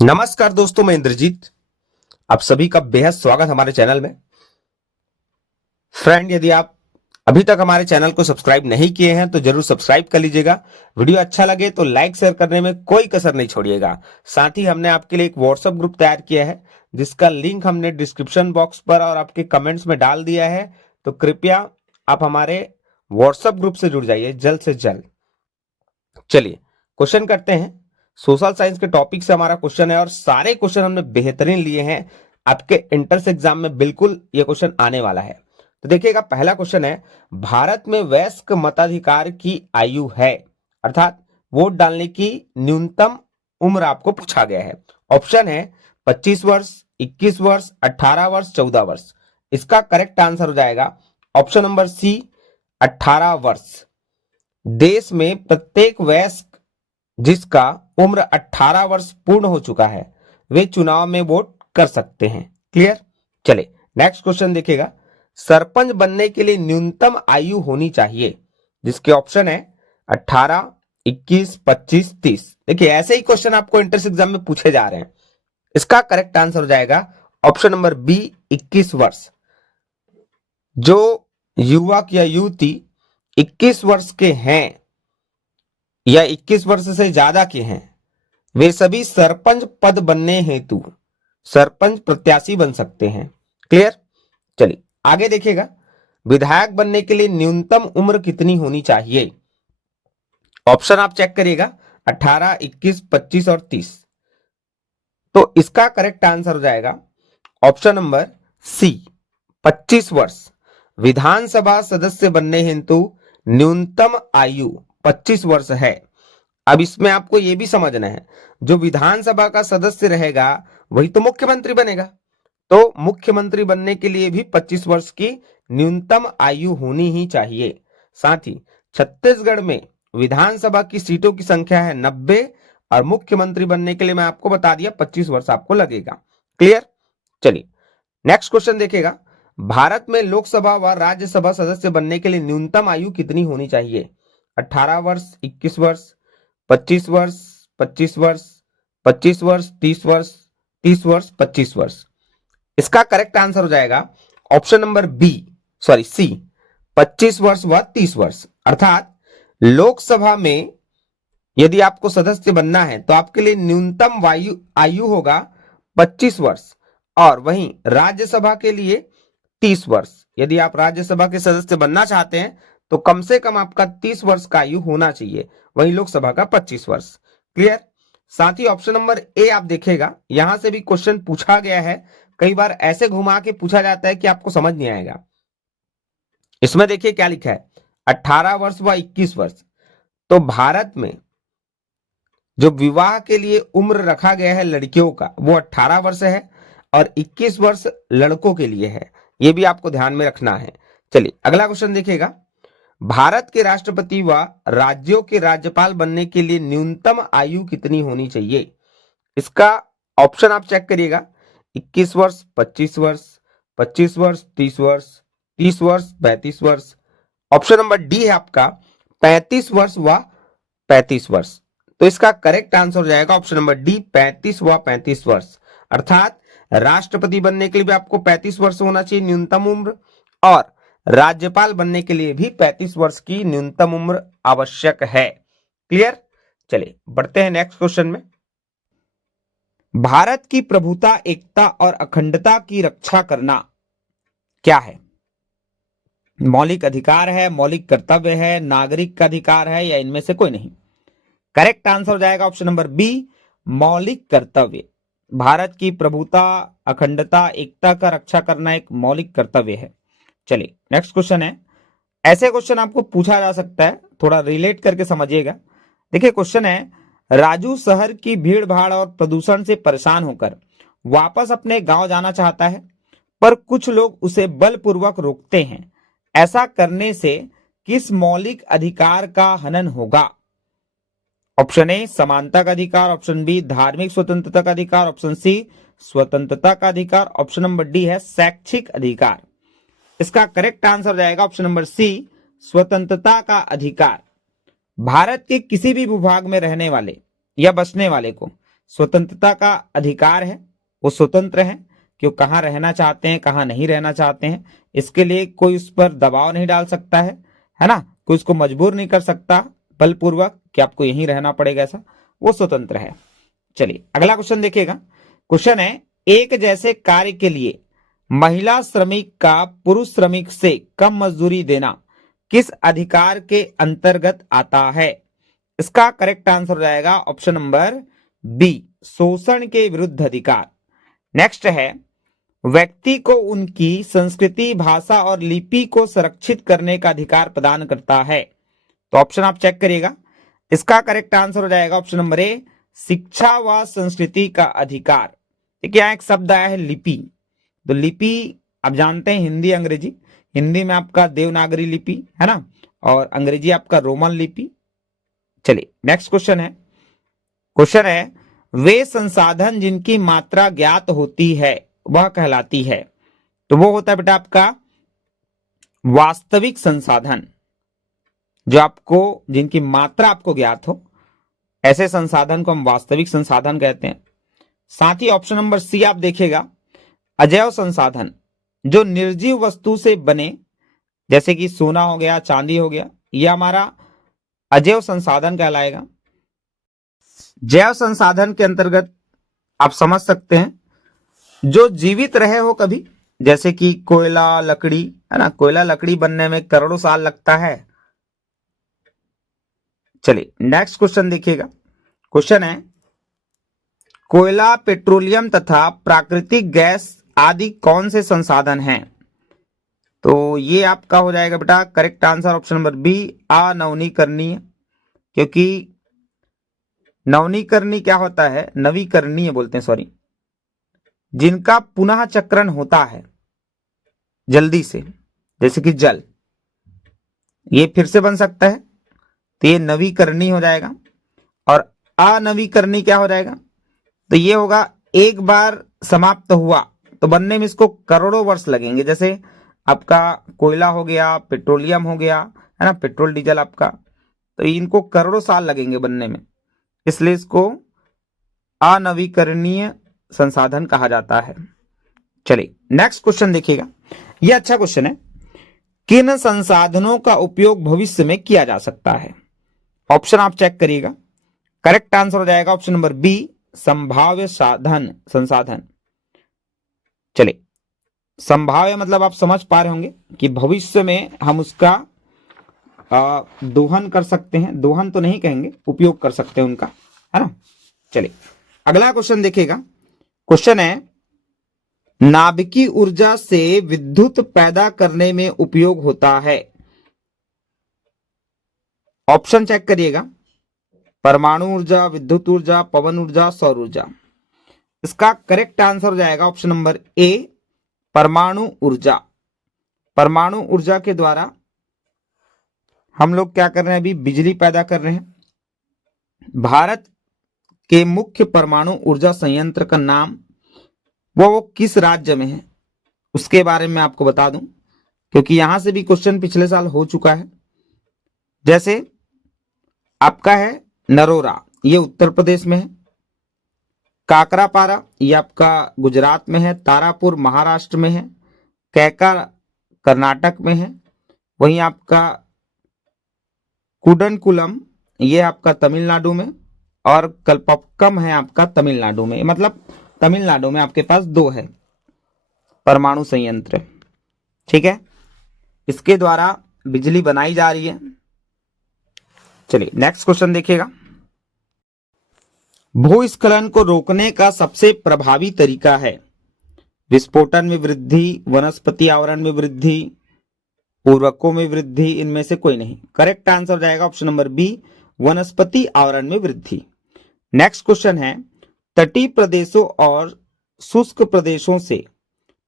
नमस्कार दोस्तों, मैं इंद्रजीत। आप सभी का बेहद स्वागत हमारे चैनल में। फ्रेंड, यदि आप अभी तक हमारे चैनल को सब्सक्राइब नहीं किए हैं तो जरूर सब्सक्राइब कर लीजिएगा। वीडियो अच्छा लगे तो लाइक शेयर करने में कोई कसर नहीं छोड़िएगा। साथ ही हमने आपके लिए एक व्हाट्सएप ग्रुप तैयार किया है जिसका लिंक हमने डिस्क्रिप्शन बॉक्स पर और आपके कमेंट्स में डाल दिया है। तो कृपया आप हमारे व्हाट्सएप ग्रुप से जुड़ जाइए जल्द से जल्द। चलिए क्वेश्चन करते हैं। सोशल साइंस के टॉपिक से हमारा क्वेश्चन है और सारे क्वेश्चन हमने बेहतरीन लिए हैं। आपके एंट्रेंस एग्जाम में बिल्कुल ये क्वेश्चन आने वाला है। तो देखिएगा, पहला क्वेश्चन है, भारत में वयस्क मताधिकार की आयु है, अर्थात वोट डालने की न्यूनतम उम्र आपको पूछा गया है। ऑप्शन है 25 वर्ष, 21 वर्ष, 18 वर्ष, 14 वर्ष। इसका करेक्ट आंसर हो जाएगा ऑप्शन नंबर सी, 18 वर्ष। देश में प्रत्येक वयस्क जिसका उम्र 18 वर्ष पूर्ण हो चुका है वे चुनाव में वोट कर सकते हैं। क्लियर। चले नेक्स्ट क्वेश्चन देखिएगा, सरपंच बनने के लिए न्यूनतम आयु होनी चाहिए, जिसके ऑप्शन है 18, 21, 25, 30। देखिए, ऐसे ही क्वेश्चन आपको एंट्रेंस एग्जाम में पूछे जा रहे हैं। इसका करेक्ट आंसर हो जाएगा ऑप्शन नंबर बी, 21 वर्ष। जो युवक या युवती 21 वर्ष के हैं या 21 वर्ष से ज्यादा के हैं वे सभी सरपंच पद बनने हेतु सरपंच प्रत्याशी बन सकते हैं। क्लियर। चलिए आगे देखिएगा, विधायक बनने के लिए न्यूनतम उम्र कितनी होनी चाहिए। ऑप्शन आप चेक करिएगा, 18, 21, 25 और 30। तो इसका करेक्ट आंसर हो जाएगा ऑप्शन नंबर सी, 25 वर्ष। विधानसभा सदस्य बनने हेतु न्यूनतम आयु 25 वर्ष है। अब इसमें आपको यह भी समझना है, जो विधानसभा का सदस्य रहेगा वही तो मुख्यमंत्री बनेगा। तो मुख्यमंत्री बनने के लिए भी 25 वर्ष की न्यूनतम आयु होनी ही चाहिए। साथ ही छत्तीसगढ़ में विधानसभा की सीटों की संख्या है 90 और मुख्यमंत्री बनने के लिए मैं आपको बता दिया 25 वर्ष आपको लगेगा। क्लियर। चलिए नेक्स्ट क्वेश्चन देखिएगा, भारत में लोकसभा व राज्यसभा सदस्य बनने के लिए न्यूनतम आयु कितनी होनी चाहिए। 18 वर्ष, 21 वर्ष, 25 वर्ष, 25 वर्ष, 25 वर्ष, 30 वर्ष, 30 वर्ष, 25 वर्ष। इसका करेक्ट आंसर हो जाएगा option number B, sorry C, 25 वर्ष व 30 वर्ष। अर्थात लोकसभा में यदि आपको सदस्य बनना है तो आपके लिए न्यूनतम आयु होगा 25 वर्ष और वहीं राज्यसभा के लिए 30 वर्ष। यदि आप राज्यसभा के सदस्य बनना चाहते हैं तो कम से कम आपका 30 वर्ष का आयु होना चाहिए, वहीं लोकसभा का 25 वर्ष। क्लियर। साथ ही ऑप्शन नंबर ए आप देखिएगा, यहां से भी क्वेश्चन पूछा गया है। कई बार ऐसे घुमा के पूछा जाता है कि आपको समझ नहीं आएगा। इसमें देखिए क्या लिखा है, 18 वर्ष व 21 वर्ष। तो भारत में जो विवाह के लिए उम्र रखा गया है लड़कियों का वो 18 वर्ष है और 21 वर्ष लड़कों के लिए है। यह भी आपको ध्यान में रखना है। चलिए अगला क्वेश्चन देखिएगा, भारत के राष्ट्रपति व राज्यों के राज्यपाल बनने के लिए न्यूनतम आयु कितनी होनी चाहिए। इसका ऑप्शन आप चेक करिएगा, 21 वर्ष, 25 वर्ष, 25 वर्ष, 30 वर्ष, 30 वर्ष, 35 वर्ष। ऑप्शन नंबर डी है आपका 35 वर्ष व 35 वर्ष। तो इसका करेक्ट आंसर हो जाएगा ऑप्शन नंबर डी, 35 व 35 वर्ष। अर्थात राष्ट्रपति बनने के लिए भी आपको 35 वर्ष होना चाहिए न्यूनतम उम्र और राज्यपाल बनने के लिए भी 35 वर्ष की न्यूनतम उम्र आवश्यक है। क्लियर। चलिए बढ़ते हैं नेक्स्ट क्वेश्चन में, भारत की प्रभुता, एकता और अखंडता की रक्षा करना क्या है। मौलिक अधिकार है, मौलिक कर्तव्य है, नागरिक का अधिकार है या इनमें से कोई नहीं। करेक्ट आंसर हो जाएगा ऑप्शन नंबर बी, मौलिक कर्तव्य। भारत की प्रभुता, अखंडता, एकता का रक्षा करना एक मौलिक कर्तव्य है। चलिए नेक्स्ट क्वेश्चन है, ऐसे क्वेश्चन आपको पूछा जा सकता है, थोड़ा रिलेट करके समझिएगा। देखिए क्वेश्चन है, राजू शहर की भीड़ भाड़ और प्रदूषण से परेशान होकर वापस अपने गांव जाना चाहता है, पर कुछ लोग उसे बलपूर्वक रोकते हैं। ऐसा करने से किस मौलिक अधिकार का हनन होगा। ऑप्शन ए समानता का अधिकार, ऑप्शन बी धार्मिक स्वतंत्रता का अधिकार, ऑप्शन सी स्वतंत्रता का अधिकार, ऑप्शन नंबर डी है शैक्षिक अधिकार। इसका करेक्ट आंसर हो जाएगा ऑप्शन नंबर सी, स्वतंत्रता का अधिकार। भारत के किसी भी भूभाग में रहने वाले या बसने वाले को स्वतंत्रता का अधिकार है, वो स्वतंत्र है कि वो कहाँ रहना चाहते हैं, कहाँ नहीं रहना चाहते हैं। इसके लिए कोई उस पर दबाव नहीं डाल सकता है ना, कोई उसको मजबूर नहीं कर सकता बलपूर्वक कि आपको यहीं रहना पड़ेगा, ऐसा वो स्वतंत्र है। चलिए अगला क्वेश्चन देखिएगा। क्वेश्चन है, एक जैसे कार्य के लिए महिला श्रमिक का पुरुष श्रमिक से कम मजदूरी देना किस अधिकार के अंतर्गत आता है? इसका करेक्ट आंसर हो जाएगा ऑप्शन नंबर बी, शोषण के विरुद्ध अधिकार। नेक्स्ट है, व्यक्ति को उनकी संस्कृति, भाषा और लिपि को संरक्षित करने का अधिकार प्रदान करता है। तो ऑप्शन आप चेक करिएगा। इसका करेक्ट आंसर हो जाएगा ऑप्शन नंबर ए, शिक्षा व संस्कृति का अधिकार। देखिए यहां एक शब्द आया है लिपि। तो लिपि आप जानते हैं हिंदी अंग्रेजी, हिंदी में आपका देवनागरी लिपि है ना, और अंग्रेजी आपका रोमन लिपि। चलिए नेक्स्ट क्वेश्चन है, वे संसाधन जिनकी मात्रा ज्ञात होती है वह कहलाती है। तो वो होता है बेटा आपका वास्तविक संसाधन, जो आपको जिनकी मात्रा आपको ज्ञात हो, ऐसे संसाधन को हम वास्तविक संसाधन कहते हैं। साथ ही ऑप्शन नंबर सी आप देखिएगा, अजैव संसाधन, जो निर्जीव वस्तु से बने, जैसे कि सोना हो गया, चांदी हो गया, यह हमारा अजैव संसाधन कहलाएगा। जैव संसाधन के अंतर्गत आप समझ सकते हैं जो जीवित रहे हो कभी, जैसे कि कोयला, लकड़ी है ना, कोयला लकड़ी बनने में करोड़ों साल लगता है। चलिए नेक्स्ट क्वेश्चन देखिएगा। क्वेश्चन है, कोयला, पेट्रोलियम तथा प्राकृतिक गैस आदि कौन से संसाधन हैं? तो ये आपका हो जाएगा बेटा correct answer option number B, अनवीकरणीय। क्योंकि नवीकरणीय क्या होता है, नवीकरणीय बोलते हैं सॉरी, जिनका पुनः चक्रण होता है जल्दी से, जैसे कि जल, ये फिर से बन सकता है, तो ये नवीकरणीय हो जाएगा। और अनवीकरणीय क्या हो जाएगा, तो ये होगा एक बार समाप्त हुआ तो बनने में इसको करोड़ों वर्ष लगेंगे। जैसे आपका कोयला हो गया, पेट्रोलियम हो गया है ना, पेट्रोल डीजल आपका, तो इनको करोड़ों साल लगेंगे बनने में, इसलिए इसको अनवीकरणीय संसाधन कहा जाता है। चलिए नेक्स्ट क्वेश्चन देखिएगा, यह अच्छा क्वेश्चन है। किन संसाधनों का उपयोग भविष्य में किया जा सकता है? ऑप्शन आप चेक करिएगा। करेक्ट आंसर हो जाएगा ऑप्शन नंबर बी, संभाव्य संसाधन। चलिए संभाव्य मतलब आप समझ पा रहे होंगे कि भविष्य में हम उसका दोहन कर सकते हैं, दोहन तो नहीं कहेंगे, उपयोग कर सकते हैं उनका, है ना। चलिए अगला क्वेश्चन देखिएगा। क्वेश्चन है, नाभिकीय ऊर्जा से विद्युत पैदा करने में उपयोग होता है। ऑप्शन चेक करिएगा, परमाणु ऊर्जा, विद्युत ऊर्जा, पवन ऊर्जा, सौर ऊर्जा। इसका करेक्ट आंसर हो जाएगा ऑप्शन नंबर ए, परमाणु ऊर्जा। परमाणु ऊर्जा के द्वारा हम लोग क्या कर रहे हैं, अभी बिजली पैदा कर रहे हैं। भारत के मुख्य परमाणु ऊर्जा संयंत्र का नाम वो किस राज्य में है, उसके बारे में आपको बता दूं, क्योंकि यहां से भी क्वेश्चन पिछले साल हो चुका है। जैसे आपका है नरोरा, ये उत्तर प्रदेश में है। काकरापारा ये आपका गुजरात में है। तारापुर महाराष्ट्र में है। कैका कर्नाटक में है। वहीं आपका कुडनकुलम ये आपका तमिलनाडु में, और कल्पक्कम है आपका तमिलनाडु में। मतलब तमिलनाडु में आपके पास दो है परमाणु संयंत्र, ठीक है, इसके द्वारा बिजली बनाई जा रही है। चलिए नेक्स्ट क्वेश्चन देखिएगा। भूस्खलन को रोकने का सबसे प्रभावी तरीका है विस्फोटन में वृद्धि, वनस्पति आवरण में वृद्धि, उर्वरकों में वृद्धि, इनमें से कोई नहीं। करेक्ट आंसर हो जाएगा ऑप्शन नंबर बी, वनस्पति आवरण में वृद्धि। नेक्स्ट क्वेश्चन है, तटीय प्रदेशों और शुष्क प्रदेशों से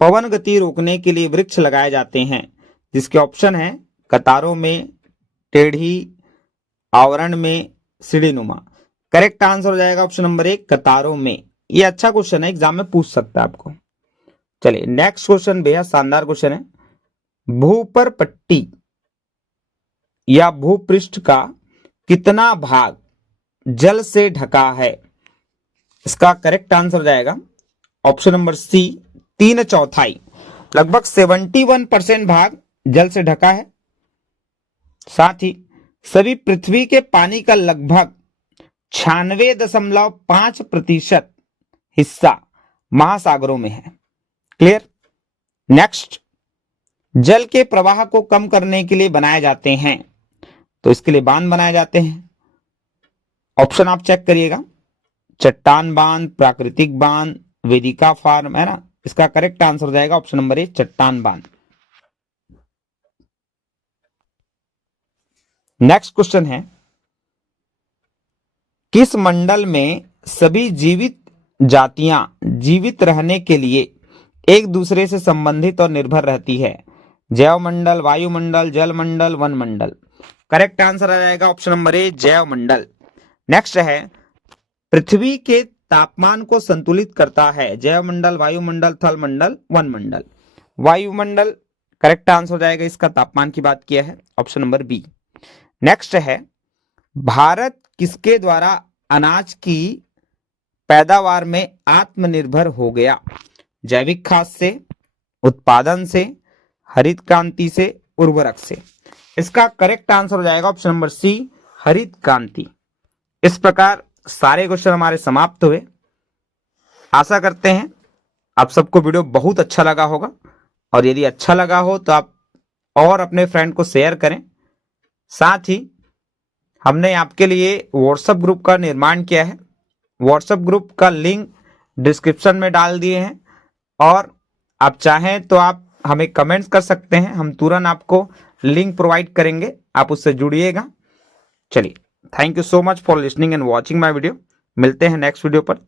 पवन गति रोकने के लिए वृक्ष लगाए जाते हैं, जिसके ऑप्शन है कतारों में, टेढ़ी आवरण में, सीढ़ीनुमा। करेक्ट आंसर हो जाएगा ऑप्शन नंबर एक, कतारों में। ये अच्छा क्वेश्चन है, एग्जाम में पूछ सकता है आपको। चलिए नेक्स्ट क्वेश्चन बेहद शानदार क्वेश्चन है। भूपर पट्टी या भूपृष्ठ का कितना भाग जल से ढका है? इसका करेक्ट आंसर हो जाएगा ऑप्शन नंबर सी, 3/4। लगभग 71% भाग जल से ढका है। साथ ही सभी पृथ्वी के पानी का लगभग 96.5% हिस्सा महासागरों में है। क्लियर। नेक्स्ट, जल के प्रवाह को कम करने के लिए बनाए जाते हैं, तो इसके लिए बांध बनाए जाते हैं। ऑप्शन आप चेक करिएगा, चट्टान बांध, प्राकृतिक बांध, वेदिका फार्म, है ना। इसका करेक्ट आंसर हो जाएगा ऑप्शन नंबर ए, चट्टान बांध। नेक्स्ट क्वेश्चन है, किस मंडल में सभी जीवित जातियां जीवित रहने के लिए एक दूसरे से संबंधित और निर्भर रहती है? जैव मंडल, वायुमंडल, जल मंडल, वन मंडल। करेक्ट आंसर आ जाएगा ऑप्शन नंबर ए, जैव मंडल। नेक्स्ट है, पृथ्वी के तापमान को संतुलित करता है? जैव मंडल, वायुमंडल, थल मंडल, वन मंडल। वायुमंडल करेक्ट आंसर हो जाएगा, इसका तापमान की बात किया है, ऑप्शन नंबर बी। नेक्स्ट है, भारत किसके द्वारा अनाज की पैदावार में आत्मनिर्भर हो गया? जैविक खाद से, उत्पादन से, हरित क्रांति से, उर्वरक से। इसका करेक्ट आंसर हो जाएगा ऑप्शन नंबर सी, हरित क्रांति। इस प्रकार सारे क्वेश्चन हमारे समाप्त हुए। आशा करते हैं आप सबको वीडियो बहुत अच्छा लगा होगा, और यदि अच्छा लगा हो तो आप और अपने फ्रेंड को शेयर करें। साथ ही हमने आपके लिए व्हाट्सएप ग्रुप का निर्माण किया है। व्हाट्सएप ग्रुप का लिंक डिस्क्रिप्शन में डाल दिए हैं, और आप चाहें तो आप हमें कमेंट्स कर सकते हैं, हम तुरंत आपको लिंक प्रोवाइड करेंगे, आप उससे जुड़िएगा। चलिए, thank you so much for listening and watching my video. मिलते हैं नेक्स्ट वीडियो पर।